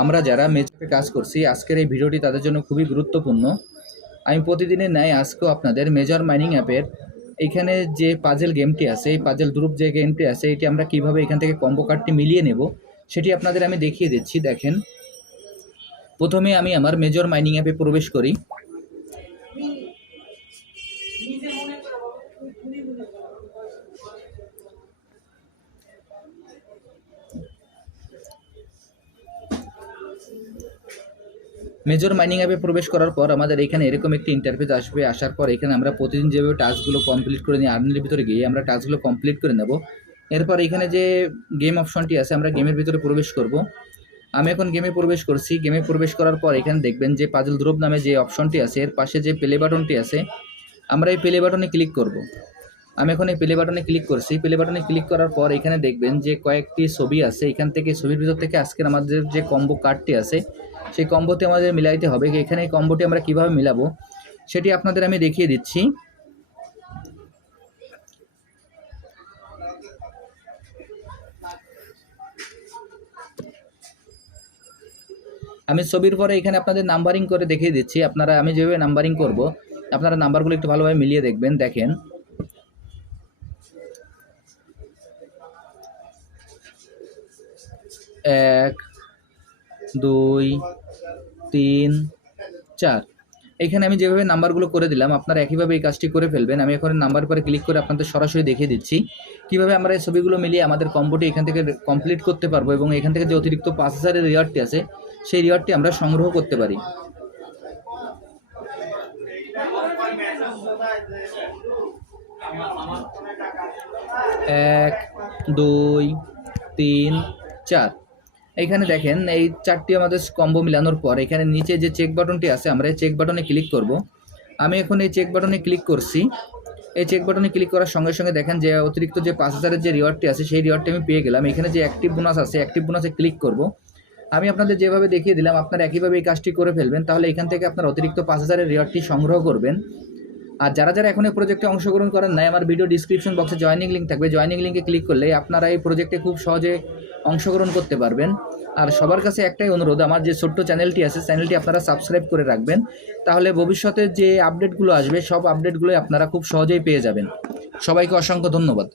আমরা যারা মেজরে কাজ করছি, আজকের এই ভিডিওটি তাদের জন্য খুবই গুরুত্বপূর্ণ। আমি প্রতিদিনের ন্যায় আজকেও আপনাদের মেজর মাইনিং অ্যাপের এখানে যে পাজেল গেমটি আছে, এই পাজেল দ্রুপ যে গেমটি আছে, এটি আমরা কীভাবে এখান থেকে কম্বো কার্ডটি মিলিয়ে নেব, সেটি আপনাদের আমি দেখিয়ে দিচ্ছি, দেখেন। প্রথমে আমি আমার মেজর মাইনিং অ্যাপে প্রবেশ করি। মেজর মাইনিং অ্যাপে প্রবেশ করার পর আমাদের এখানে এরকম একটি ইন্টারফেস আসবে। আসার পর এখানে আমরা প্রতিদিন যেভাবে টাস্কগুলো কমপ্লিট করে নিই আর্নির ভিতরে গিয়ে আমরা টাস্কগুলো কমপ্লিট করে নেব। এরপর এখানে যে গেম অপশনটি আছে, আমরা গেমের ভিতরে প্রবেশ করব। আমি এখন গেমে প্রবেশ করছি। গেমে প্রবেশ করার পর এখানে দেখবেন যে পাজল দ্রুপ নামে যে অপশনটি আছে, এর পাশে যে প্লে বাটনটি আছে, আমরা এই প্লে বাটনে ক্লিক করব। আমি এখন এই প্লে বাটনে ক্লিক করছি। প্লে বাটনে ক্লিক করার পর এখানে দেখবেন যে কয়েকটি ছবি আছে। এখান থেকে ছবির ভিতর থেকে আজকের আমাদের যে কম্বো কার্ডটি আছে সেই কম্বোতে আমাদের মিলাইতে হবে এখানে এই কম্বোটি আমরা কীভাবে মিলাবো সেটি আপনাদের আমি দেখিয়ে দিচ্ছি। আমি ছবির পরে এখানে আপনাদের নাম্বারিং করে দেখিয়ে দিচ্ছি। আপনারা, আমি যেভাবে নাম্বারিং করব, আপনারা নাম্বারগুলো একটু ভালোভাবে মিলিয়ে দেখবেন, দেখেন। এক দুই, তিন, চার। এখানে আমি যেভাবে নাম্বারগুলো করে দিলাম, আপনারা একইভাবে এই কাজটি করে ফেলবেন। আমি এখন নাম্বার পরে ক্লিক করে আপনাদের সরাসরি দেখিয়ে দিচ্ছি। কীভাবে আমরা এই ছবিগুলো মিলিয়ে আমাদের কম্বোটি এখান থেকে কমপ্লিট করতে পারব এবং এখান থেকে যে অতিরিক্ত পাঁচ হাজারের রিওয়ার্ডটি আছে, সেই রিওয়ার্ডটি আমরা সংগ্রহ করতে পারি। এক, দুই, তিন, চার। এইখানে দেখেন, এই চারটি আমাদের কম্বো মিলানোর পর এখানে নিচে যে চেক বাটনটি আছে, আমরা এই চেক বাটনে ক্লিক করব। আমি এখন এই চেক বাটনে ক্লিক করছি। এই চেক বাটনে ক্লিক করার সঙ্গে সঙ্গে দেখেন যে অতিরিক্ত যে পাঁচ হাজারের যে রিওয়ার্ডটি আছে, সেই রিওয়ার্ডটি আমি পেয়ে গেলাম। এখানে যে অ্যাক্টিভ বোনাস আছে অ্যাক্টিভ বোনাসে ক্লিক করব। আমি আপনাদের যেভাবে দেখিয়ে দিলাম, আপনারা একইভাবে এই কাজটি করে ফেলবেন, তাহলে এখান থেকে আপনার অতিরিক্ত পাঁচ হাজারের রিওয়ার্ডটি সংগ্রহ করবেন। আর যারা যারা এখন এই প্রজেক্টে অংশগ্রহণ করেন নাই, আমার ভিডিও ডিসক্রিপশন বক্সে জয়নিং লিঙ্ক থাকবে। জয়নিং লিঙ্কে ক্লিক করলে আপনারা এই প্রজেক্টে খুব সহজে অংশগ্রহণ করতে পারবেন। আর সবার কাছে একটাই অনুরোধ, আমার যে ছোট্ট চ্যানেলটি আছে, চ্যানেলটি আপনারা সাবস্ক্রাইব করে রাখবেন। তাহলে ভবিষ্যতে যে আপডেটগুলো আসবে, সব আপডেটগুলোই আপনারা খুব সহজেই পেয়ে যাবেন। সবাইকে অসংখ্য ধন্যবাদ।